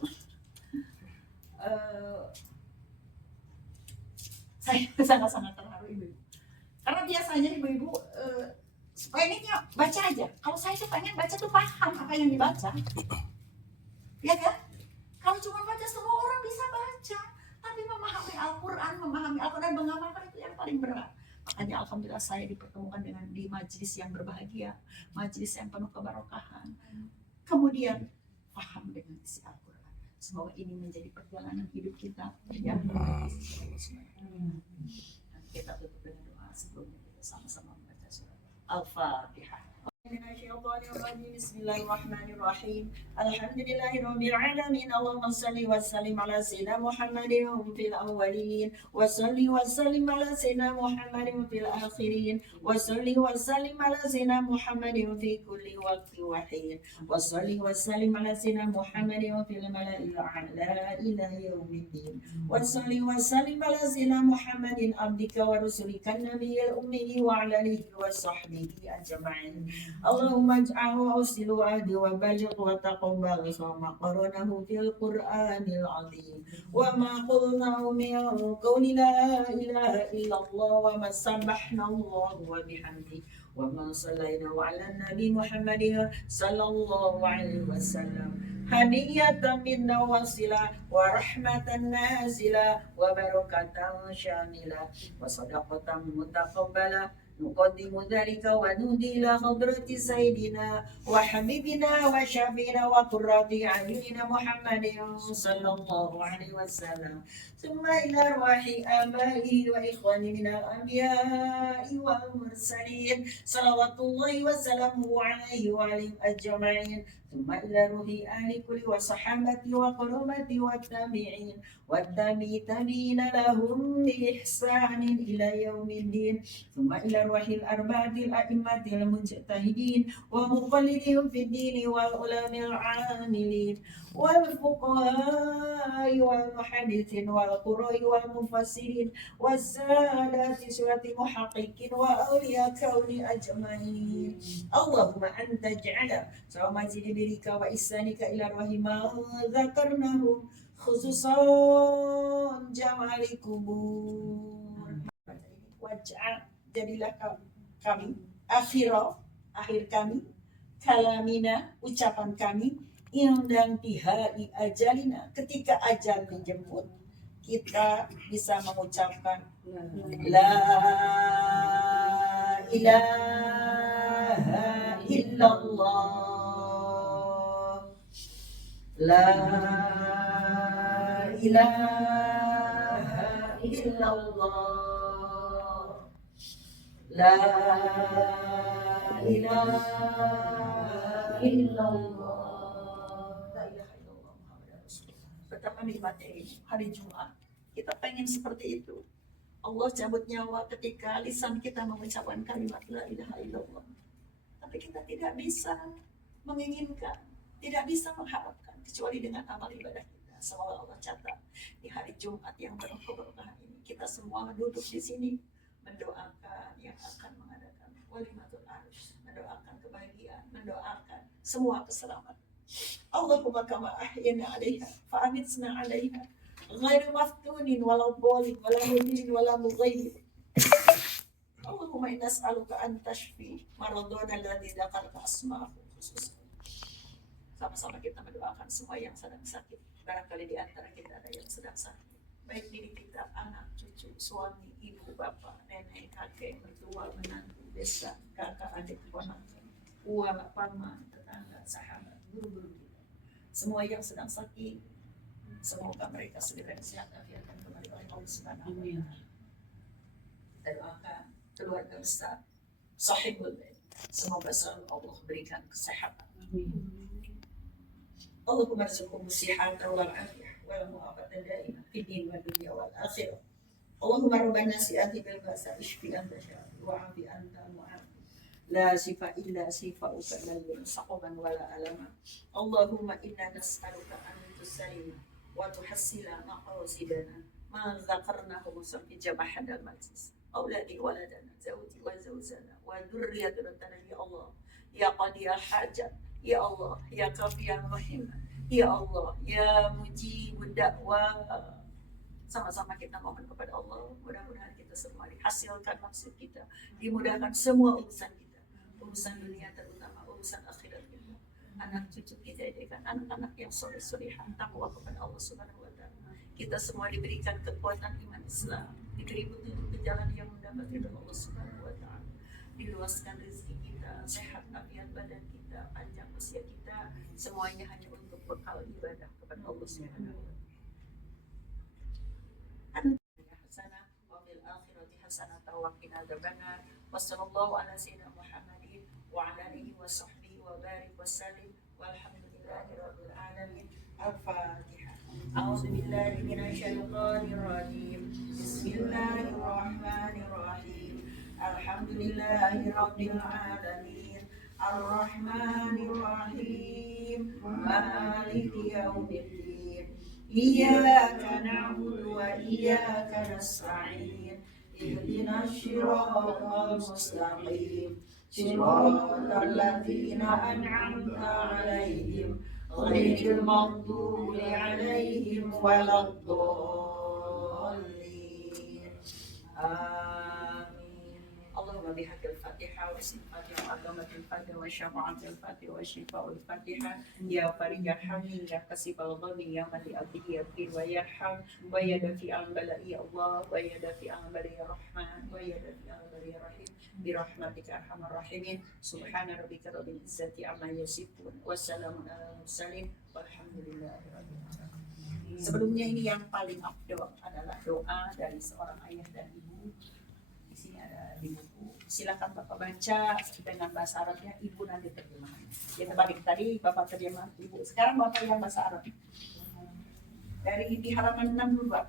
saya sangat-sangat terharu ibu-ibu karena biasanya ibu-ibu pengennya baca aja. Kalau saya tuh pengen baca tuh paham apa yang dibaca, ya kan? Kalau cuma baca semua orang bisa baca, tapi memahami Al-Quran, mengamalkan itu yang paling berat. Makanya alhamdulillah saya dipertemukan dengan di majelis yang berbahagia, majelis yang penuh kebarokahan. Kemudian paham dengan isi Al-Quran. Semoga ini menjadi perjalanan hidup kita. Kita tutup dengan doa sebelumnya kita sama-sama membaca surat Al-Fatihah. Bismillahirrahmanirrahim. Alhamdulillahirabbil alamin. Allahumma shalli wa sallim ala sayyidina Muhammadin fil awwalin wa shalli wa sallim ala sayyidina Muhammadin fil akhirin wa shalli wa sallim ala sayyidina Muhammadin fi kulli waqtin wa hin wa shalli wa sallim ala sayyidina Muhammadin fil mala'il a'la ila yaumiddin wa shalli wa sallim ala sayyidina Muhammadin abdika wa rasulika nabiyil ummi wa ala alihi wa sahbihi ajma'in. Allahumma ij'alhu awsilu ahdi wa baligh wa taqabbal sama qaranahu fil Qur'anil azim wa ma qulnahu min qawli la ilaha illallah wa ma sabbahna Allah wa bihamdi wa ma sallayna ala nabi Muhammadin sallallahu alaihi wasallam hadiyatan minna wasila wa rahmatan nazila wa barakatan syamila wa sadaqatan mutaqabbala نقدم ذلك ونهدي إلى حضرة سيدنا وحبيبنا وشفينا وقرة أعيننا محمد صلى الله عليه وسلم ثم إلى أرواح آبائه وإخوانه من الأنبياء والمرسلين صلوات الله وسلامه عليه وعليهم أجمعين ثم إلى روح أهل كل وصحابته وقربته والتابعين والتابعين لهم بإحسان إلى يوم الدين ثم إلى روح الأربعة الأئمة المجتهدين ومقلدين في الدين والعلماء العاملين والفقهاء والمحدثين والقراء والمفسرين والسادة سورة المحققين وأولياء كون أجمعين. اللهم أنت اجعل سوى مزيد برك وإحسانك إلى روح ما ذكرناه خصوصا جمال kubur. Waj'al jadilah kami akhir kami kalamina ucapan kami indang tihai ajalina ketika ajal menjemput kita bisa mengucapkan la ilaha illallah la ilaha illallah la ilaha illallah. Betapa nikmatnya ini hari Jumat. Kita pengen seperti itu. Allah cabut nyawa ketika lisan kita mengucapkan kalimat la ilaha illallah. Tapi kita tidak bisa menginginkan, tidak bisa mengharapkan kecuali dengan amal ibadah kita. Semoga Allah catat di hari Jumat yang penuh keberkahan ini kita semua duduk di sini mendoakan yang akan mengadakan walimatul arus, mendoakan kebahagiaan, mendoakan semua keselamatan. Allahumma kama ahyana 'alaiha fa amitsna 'alaiha ghairu maftunin wala dhalin wala mudillin wala mughayyib. Allahumma inna nas'aluka an tashfi maradana alladhi dzakarta asma'ahu khusus. Sama-sama kita mendoakan semua yang sedang sakit. Barangkali di antara kita ada yang sedang sakit, baik diri kita, anak, cucu, suami, ibu, bapak, nenek, kakek, mertua, menantu, desa, kakak, adik, ponakan, uang, paman, tetangga, sahabat, guru-guru kita, semua yang sedang sakit, semoga mereka segera sehat akan kembali oleh Allah Subhanahu wa Ta'ala. Kita doakan keluarga besar sahibul bait, semoga selalu Allah berikan kesehatan. Allahumma arzuqhum sihhatan wal afiyah wal mu'afatan daimah fid din wad dunya wal akhirah. Allahumma rabbana si'ati bil basa ishfi anta syafi wa afi anta mu'afi. La sifa illa sifauka la yunsaqaban wala alama. Allahumma inna nas'aluka an tusalima wa tuhassila maqasidana ma dzakarnahu musafi jabah hadal majlis. Auladi waladana zawji wa zawjana wa dzurriyatana ya Allah. ya qadiyal hajat, ya Allah, ya kafiyal rahim, ya Allah, ya mujibud da'wah. Sama-sama kita mohon kepada Allah, mudah-mudahan kita semua dihasilkan maksud kita, dimudahkan semua urusan kita, urusan dunia terutama urusan akhirat kita, anak cucu kita jadikan anak-anak yang soleh-solehah, takwa kepada Allah Subhanahu wa Ta'ala. Kita semua diberikan kekuatan iman Islam, diberi petunjuk ke jalan yang mendapat ridha Allah Subhanahu wa Ta'ala, diluaskan rezeki kita, sehat afiat badan kita, panjang usia kita, semuanya hanya untuk bekal ibadah kepada Allah Subhanahu wa Ta'ala. Hasanah wa fil akhirati hasanah wa qina adzabannar. Wassallallahu ala sayyidina Muhammadin wa ala alihi wa sahbihi wa barik wa sallim walhamdulillahi rabbil alamin. Al-Fatihah. A'udzu billahi minasy syaithanir rajim. Bismillahirrahmanirrahim. Alhamdulillahi rabbil alamin. Ar-Rahmanir Rahim. Maliki yaumiddin. إياك نعبد وإياك نستعين اهدنا الصراط المستقيم صراط الذين أنعمت عليهم غير المغضوب عليهم ولا الضالين آمين. اللهم بحق الفاتحة وصفاتها وعظمة الفاتحة وشفاعة الفاتحة وشفاء الفاتحة يا فريج الحمد يا كسب الغني يا من لأبيه يغفر ويرحم ويا دافع البلاء يا الله ويا دافع البلاء يا رحمن ويا دافع البلاء يا رحيم برحمتك أرحم الراحمين سبحان ربك رب العزة عما يصفون والسلام على المرسلين والحمد لله رب العالمين. Sebelumnya ini yang paling afdol adalah doa dari seorang ayah dan ibu. Di sini ada di buku. Silakan Bapak baca dengan bahasa Arabnya, Ibu nanti terjemahan. Yang terbalik tadi Bapak terjemah Ibu. Sekarang Bapak yang bahasa Arab. Dari di halaman 6 dulu, Pak.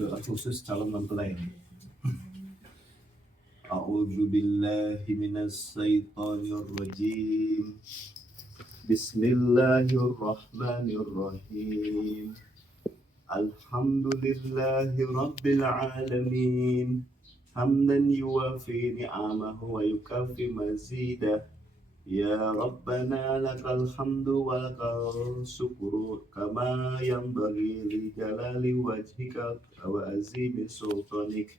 Doa khusus calon mempelai. A'udzu billahi minas syaitonir rajim. Bismillahirrahmanirrahim. Alhamdulillahi rabbil alamin. Hamdan yuwafi ni'amahu wa yukafi mazidah. Ya Rabbana lakal hamdu wa lakal syukru kama yanbaghi li jalali wajhika wa azimi sultanik.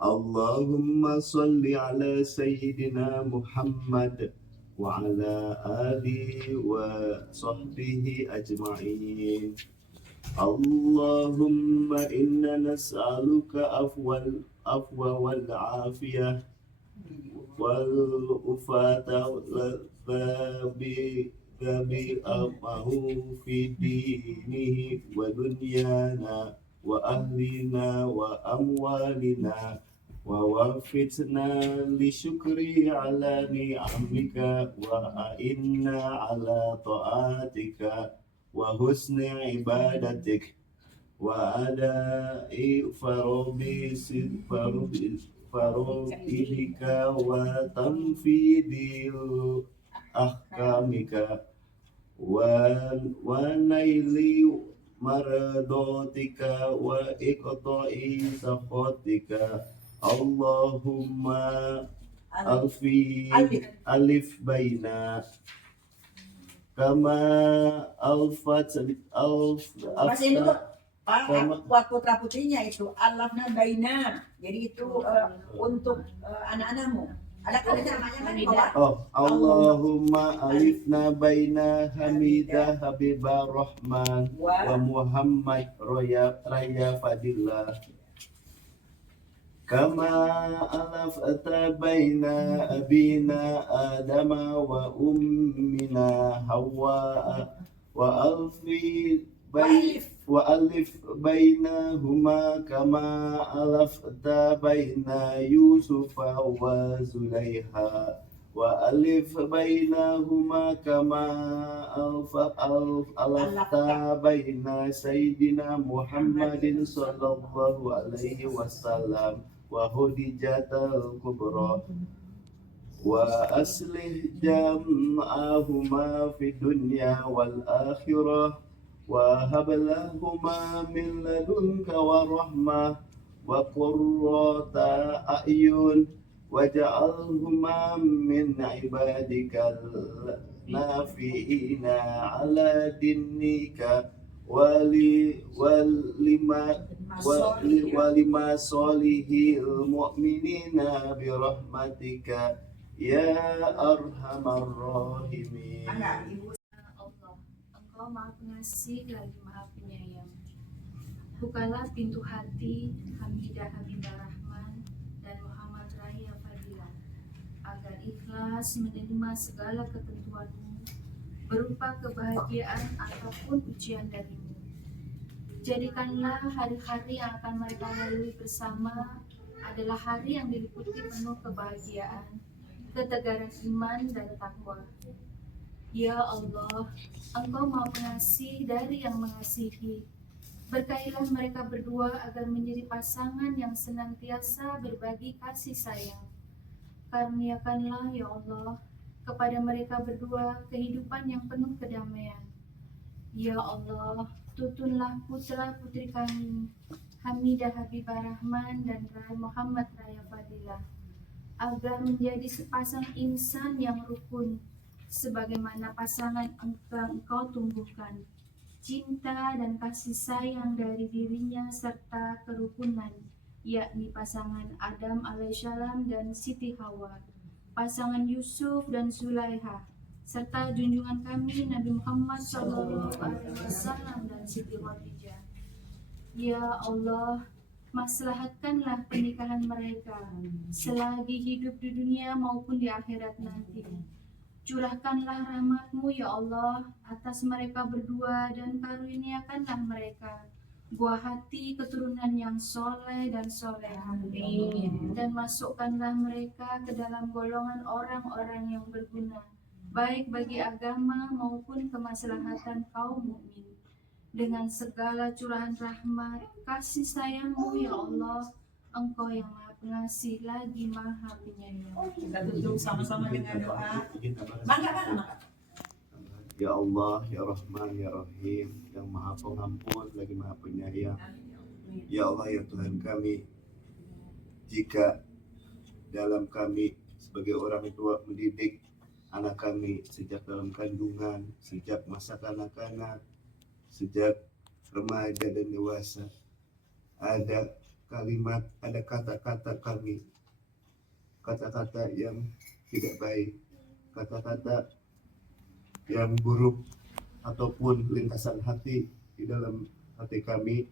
Allahumma salli ala sayyidina Muhammad wa ala alihi wa sahbihi ajma'in. Allahumma inna nas'aluka afwa wal afiyah wal ufata thabi amahu fi dinihi wa dunyana wa ahlina wa amwalina wa wafitna li syukri ala ni'amika wa a'inna ala ta'atika wa husni ibadatik wa ada'i farodika wa tanfidil ahkamika wa naili mardotika wa iqta'i sakhatika. Allahumma alif baina kama alfat Masih dulu Pak, buat putra putrinya itu alafna baina. Jadi itu untuk anak-anakmu. Ada namanya kan di bawah. Allahumma alifna baina Hamidah Habibur Rahman wa Muhammad Raya Fadillah. Kama alafta baina abina Adama wa ummina Hawa wa alif bainahuma kama alafta baina Yusufa wa Zulaiha wa alif bainahuma kama alafta baina Sayyidina Muhammadin sallallahu alaihi wasallam wa Khadijatul Kubra wa aslih jam'ahuma fid dunya wal akhirah وهب لهما من لدنك ورحمة وقرة أعين واجعلهما من عبادك النافعين على دينك ولما صالح المؤمنين برحمتك يا أرحم الراحمين. Allah, Engkau Maha Pengasih lagi Maha Penyayang. Bukalah pintu hati Hamidah Habibah Rahman dan Muhammad Raya Fadilah agar ikhlas menerima segala ketentuanmu berupa kebahagiaan ataupun ujian darimu. Jadikanlah hari-hari yang akan mereka lalui bersama adalah hari yang diliputi penuh kebahagiaan, ketegaran iman dan takwa. Ya Allah, Engkau Maha Pengasih dari yang mengasihi. Berkailah mereka berdua agar menjadi pasangan yang senantiasa berbagi kasih sayang. Karuniakanlah ya Allah kepada mereka berdua kehidupan yang penuh kedamaian. Ya Allah, tuntunlah putra putri kami Hamidah Habibah Rahman dan Muhammad Raya Fadilah agar menjadi sepasang insan yang rukun sebagaimana pasangan engkau tumbuhkan cinta dan kasih sayang dari dirinya serta kerukunan, yakni pasangan Adam alaihissalam dan Siti Hawa, pasangan Yusuf dan Zulaiha, serta junjungan kami Nabi Muhammad SAW dan Siti Khadijah. Ya Allah, maslahatkanlah pernikahan mereka selagi hidup di dunia maupun di akhirat nanti. Curahkanlah rahmat-Mu ya Allah atas mereka berdua dan karuniakanlah mereka buah hati keturunan yang soleh dan soleha. Dan masukkanlah mereka ke dalam golongan orang-orang yang berguna baik bagi agama maupun kemaslahatan kaum mukmin. Dengan segala curahan rahmat kasih sayang-Mu ya Allah, Engkau yang Maha Pengasih lagi Maha Penyayang. Kita tutup sama-sama dengan doa. Mangga. Ya Allah, Ya Rahman, Ya Rahim, yang Maha Pengampun lagi Maha Penyayang. Ya Allah, ya Tuhan kami, jika dalam kami sebagai orang tua mendidik anak kami sejak dalam kandungan, sejak masa kanak-kanak, sejak remaja dan dewasa, ada kalimat, ada kata-kata kami, kata-kata yang tidak baik, kata-kata yang buruk ataupun lintasan hati di dalam hati kami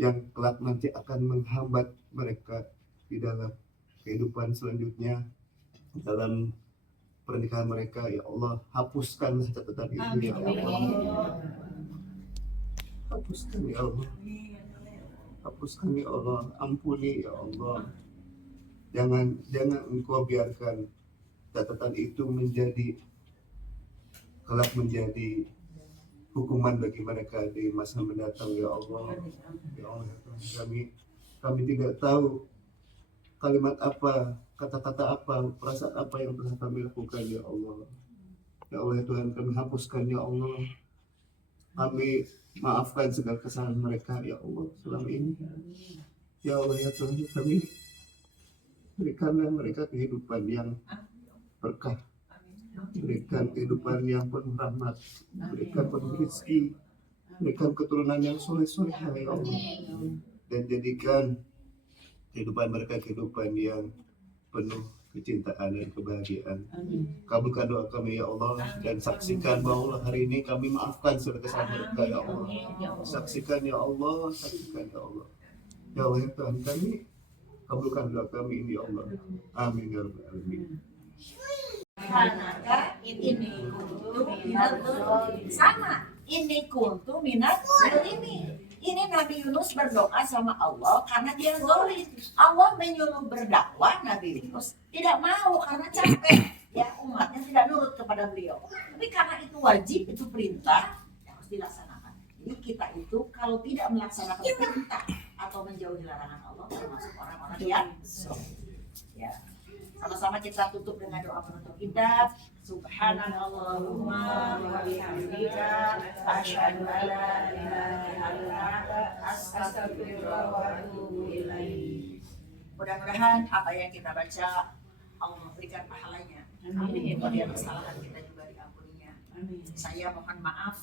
yang kelak nanti akan menghambat mereka di dalam kehidupan selanjutnya, dalam pernikahan mereka. Ya Allah, hapuskan catatan itu ya Allah. Hapuskan ya Allah. Hapuskan ya Allah, ampuni ya Allah. Jangan Engkau biarkan catatan itu kelak menjadi hukuman bagi mereka di masa mendatang ya Allah. Ya Allah, kami tidak tahu kalimat apa, kata-kata apa, perasaan apa yang telah kami lakukan ya Allah. Ya Allah ya Tuhan, kami hapuskan ya Allah. Kami maafkan segala kesalahan mereka ya Allah selama ini. Ya Allah ya Tuhan, kami berikanlah mereka kehidupan yang berkah, berikan kehidupan yang penuh rahmat, berikan penuh rezeki, berikan keturunan yang soleh-soleh ya Allah, dan jadikan kehidupan mereka kehidupan yang penuh kecintaan dan kebahagiaan. Kabulkan doa kami ya Allah, dan saksikan bahwa hari ini kami maafkan segala kesalahan mereka ya Allah. Saksikan ya Allah, saksikan ya Allah. Ya Allah ya Tuhan kami, kabulkan doa kami ini ya Allah. Amin ya rabbal alamin. Sama, ini kuntu minat ini Nabi Yunus berdoa sama Allah karena dia zalim. Allah menyuruh berdakwah, Nabi Yunus tidak mau karena capek. Ya, umatnya tidak nurut kepada beliau. Tapi karena itu wajib, itu perintah, harus dilaksanakan. Jadi kita itu kalau tidak melaksanakan perintah atau menjauhi larangan Allah termasuk orang-orang yang ya. Sama-sama kita tutup dengan doa penutup kita. Subhanallahumma wa bihamdika asyhadu an la ilaha illa anta astaghfiruka wa atubu ilaik. Mudah-mudahan apa yang kita baca Allah berikan pahalanya. Amin. Kemudian kesalahan kita juga diampuninya. Amin. Saya mohon maaf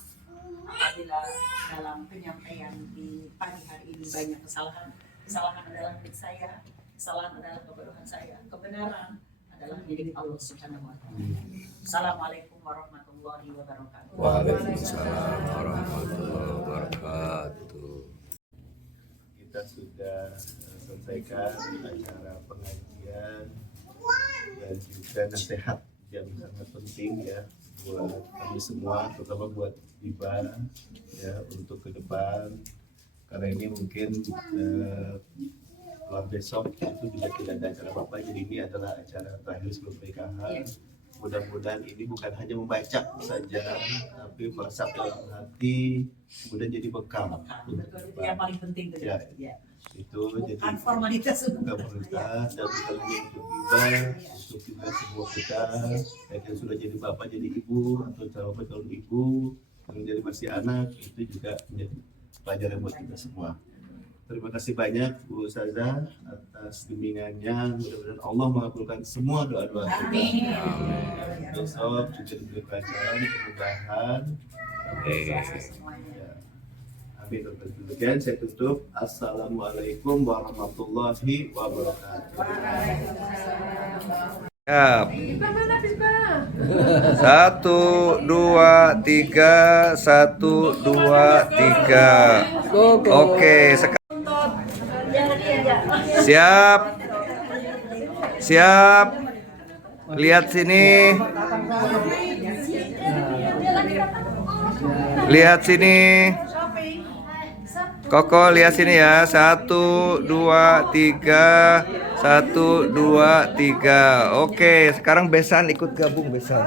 apabila dalam penyampaian di pagi hari ini banyak kesalahan. Kesalahan adalah milik saya, kesalahan adalah kebodohan saya, kebenaran adalah milik Allah Subhanahu wa taala. Assalamualaikum warahmatullahi wabarakatuh. Waalaikumsalam warahmatullahi wabarakatuh. Kita sudah selesaikan acara pengajian dan juga nasihat yang sangat penting ya buat kami semua, terutama buat Iba ya untuk ke depan, karena ini mungkin kalau besok itu juga tidak ada acara apa-apa, jadi ini adalah acara terakhir sebelum pernikahan. Mudah-mudahan ini bukan hanya membaca saja, tapi meresap dalam hati, kemudian jadi bekal. Itu yang paling penting tuh. Ya. Ya. Itu jadi Bukan formalitas bukan formalitas, dan bukan hanya untuk Iba, untuk juga semua kita, baik yang sudah jadi bapak, jadi ibu, atau calon ibu, yang jadi masih anak, itu juga menjadi pelajaran buat kita semua. Terima kasih banyak Bu Ustazah atas bimbingannya. Mudah-mudahan Allah mengabulkan semua doa-doa kita. Amin. Besok juga diberi pelajaran, kemudahan. Semuanya. Amin. Demikian saya tutup. Assalamualaikum warahmatullahi wabarakatuh. Siap. 1, 2, 3, 1, 2, 3. Oke, sekarang siap. Siap. Lihat sini. Lihat sini. Koko lihat sini ya. 1, 2, 3. 1, 2, 3. Oke, sekarang Besan ikut gabung Besan.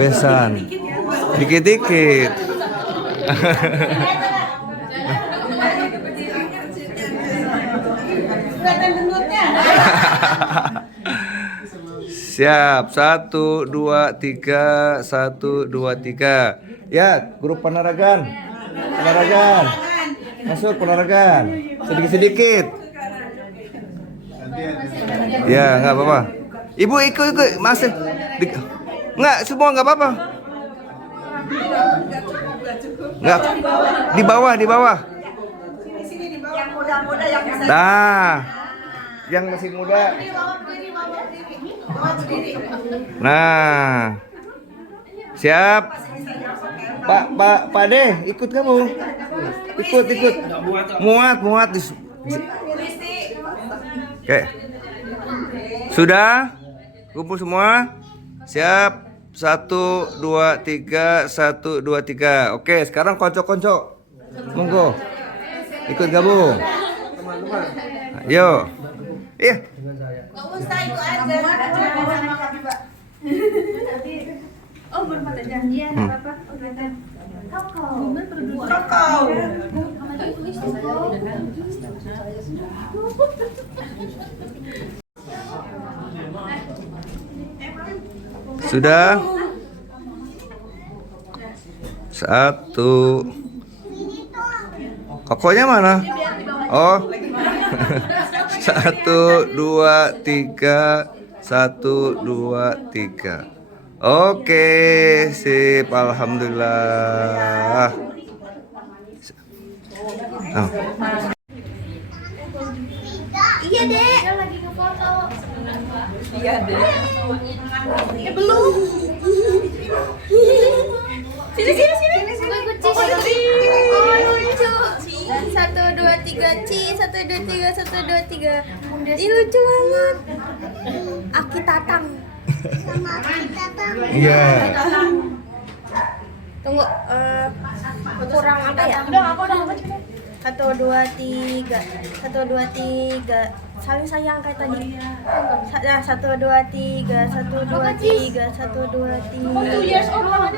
Besan. Dikit-dikit. Siap. 1, 2, 3. 1, 2, 3. Ya, grup Panaragan. Panaragan. Masuk Panaragan. Sedikit-sedikit. Ya, nggak apa-apa. Ibu ikut masih. Nggak, semua nggak apa-apa. Nggak. Di bawah. Yang muda-muda yang bisa. Nah, yang masih muda. Nah, siap. Pak De, ikut kamu. Ikut. Muat. Oke. Sudah? Kumpul semua? Siap. 1, 2, 3. 1, 2, 3. Oke, sekarang konco-konco. Monggo. Ikut gabung. Ayo. Iya. Nggak usah ikut aja. Oh, berempat aja. Iya, nggak apa-apa. Oh, kelihatan. Kakao. Sudah? 1. Kokonya mana? Oh. 1, 2, 3. 1, 2, 3. Oke, sip. Alhamdulillah. Oh. Iya, Dek. Dia lagi ngefoto. Iya, Dek. Belum. Sini. Oh, lucu. 1, 2, 3, Ci. 1, 2, 3, 1, 2, 3. Ih, lucu banget. Aki Tatang. Sama Aki Tatang. Iya. Tunggu, kurang apa ya? Udah apa? 1, 2, 3. 1, 2, 3. saling sayang kayak tadi. Ya, 1 2 3, 1 2 3, 1 2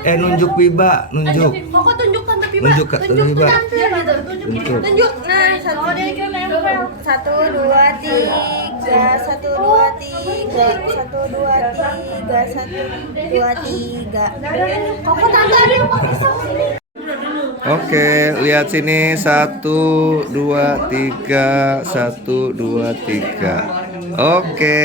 3. Nunjuk Biba, nunjuk. Kok tunjuk tante Piba? Nunjuk Kak Tante Biba. Nunjuk. Tunjuk. Nah, 1 2 3, 1 2 3, 1 2 3, 1 2 3. Kok tante ada yang pakai sini? Oke, lihat sini 1 2 3 1 2 3. Oke.